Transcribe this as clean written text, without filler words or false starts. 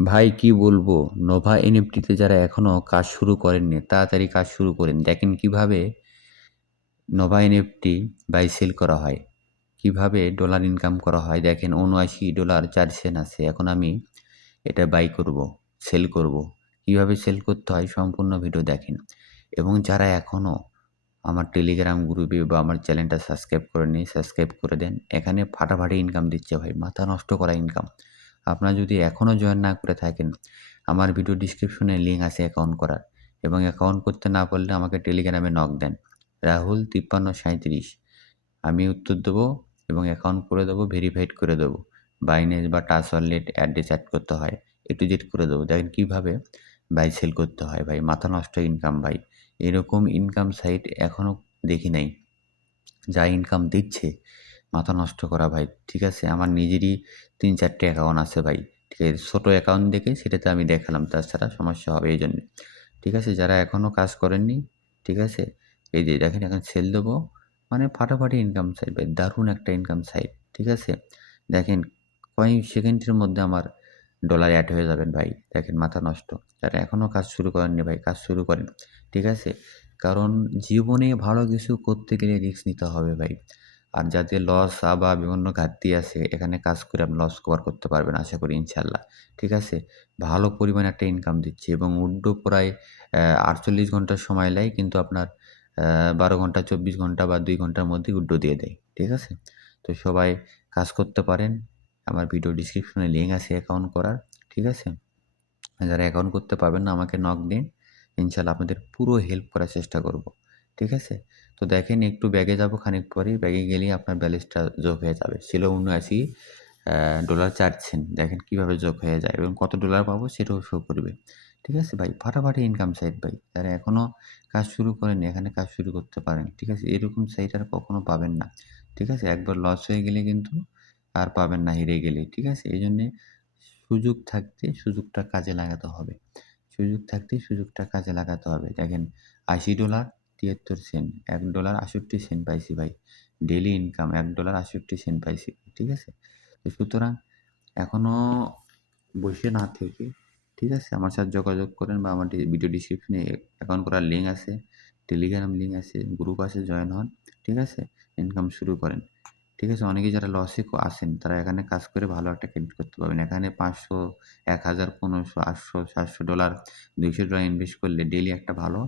ভাই কি বলবো, নোভা এনএফটিতে যারা এখনো কাজ শুরু করেননি তাড়াতাড়ি কাজ শুরু করেন। দেখেন কিভাবে নোভা এনএফটি বাই সেল করা হয়, কিভাবে ডলার ইনকাম করা হয়। দেখেন $79 4 সেন্ট আছে। এখন আমি এটা বাই করব, সেল করব। কিভাবে সেল করতে হয় সম্পূর্ণ ভিডিও দেখেন। এবং যারা এখনো আমার টেলিগ্রাম গ্রুপে বা আমার চ্যানেলটা সাবস্ক্রাইব করেননি, সাবস্ক্রাইব করে দেন। এখানে ফাটাফাটি ইনকাম দিচ্ছে ভাই, মাথা নষ্ট করা ইনকাম। আপনারা যদি এখনও জয়েন না করে থাকেন, আমার ভিডিও ডিসক্রিপশনে লিঙ্ক আছে অ্যাকাউন্ট করার। এবং অ্যাকাউন্ট করতে না পারলে আমাকে টেলিগ্রামে নক দেন, রাহুল 5337। আমি উত্তর দেবো এবং অ্যাকাউন্ট করে দেবো, ভেরিফাইড করে দেবো। বাইন্যান্স বা টাচ ওয়ালেট অ্যাড্রেস অ্যাড করতে হয়, A to Z করে দেবো। দেখেন কীভাবে বাই সেল করতে হয় ভাই, মাথা নষ্ট ইনকাম ভাই। এরকম ইনকাম সাইট এখনও দেখি নাই, যা ইনকাম দিচ্ছে মাথা নষ্ট করা ভাই। ঠিক আছে, আমার নিজেরই 3-4টে অ্যাকাউন্ট আছে ভাই। ঠিক আছে, ছোটো অ্যাকাউন্ট দেখে সেটাতে আমি দেখালাম, তাছাড়া সমস্যা হবে এই জন্যে। ঠিক আছে, যারা এখনও কাজ করেননি, ঠিক আছে, এই যে দেখেন এখন সেল দেবো, মানে ফাটাফাটি ইনকাম সাইট ভাই, দারুণ একটা ইনকাম সাইট। ঠিক আছে, দেখেন কয়েক সেকেন্ডের মধ্যে আমার ডলার অ্যাড হয়ে যাবেন ভাই। দেখেন মাথা নষ্ট। যারা এখনও কাজ শুরু করেননি ভাই, কাজ শুরু করেন। ঠিক আছে, কারণ জীবনে ভালো কিছু করতে গেলে রিস্ক নিতে হবে ভাই। আর যাদের লস বা বিভিন্ন ঘাটতি আছে, এখানে কাজ করে আপনি লস কভার করতে পারবেন আশা করি ইনশাল্লাহ। ঠিক আছে, ভালো পরিমাণে একটা ইনকাম দিচ্ছে এবং উইথড্র প্রায় 48 ঘন্টার সময় নেয়, কিন্তু আপনার 12 ঘন্টা, 24 ঘন্টা বা 2 ঘন্টার মধ্যেই উইথড্র দিয়ে দেয়। ঠিক আছে, তো সবাই কাজ করতে পারেন। আমার ভিডিও ডিসক্রিপশনে লিঙ্ক আছে অ্যাকাউন্ট করার। ঠিক আছে, যারা অ্যাকাউন্ট করতে পারবেন না আমাকে নক দিন, ইনশাল্লাহ আপনাদের পুরো হেল্প করার চেষ্টা করব। ঠিক আছে, তো দেখেন একটু ব্যাগে যাব, খানিক পরেই ব্যাগে গেলেই আপনার ব্যালেন্সটা যোগ হয়ে যাবে। ছিল $79 4 সেন্ট। দেখেন কীভাবে যোগ হয়ে যায় এবং কত ডলার পাবো সেটাও শো করবে। ঠিক আছে ভাই, ফাটাফাটি ইনকাম সাইট ভাই। যারা এখনও কাজ শুরু করেননি, এখানে কাজ শুরু করতে পারেন। ঠিক আছে, এরকম সাইট আর কখনো পাবেন না। ঠিক আছে, একবার লস হয়ে গেলে কিন্তু আর পাবেন না হেরে গেলে। ঠিক আছে, এই জন্যে সুযোগ থাকতে সুযোগটা কাজে লাগাতে হবে। সুযোগ থাকতে সুযোগটা কাজে লাগাতে হবে। দেখেন $80 73 সেন্ট, $1 68 সেন্ট পাইছি ভাই। ডেইলি ইনকাম $1 68 সেন্ট পাইছি। ঠিক আছে? তো সুতরাং এখনও বসে না থেকে, ঠিক আছে, আমার সাথে যোগাযোগ করেন বা আমার ভিডিও ডিসক্রিপশনে অ্যাকাউন্ট করার লিঙ্ক আছে, টেলিগ্রাম লিঙ্ক আছে, গ্রুপ আছে, জয়েন হন। ঠিক আছে? ইনকাম শুরু করেন। ঠিক আছে? অনেকেই যারা লসে আছেন তারা এখানে কাজ করে ভালো একটা ক্রেডিট করতে পারবেন। এখানে 500, 1000, 1500, $800, $700, $200 ইনভেস্ট করলে ডেইলি একটা ভালো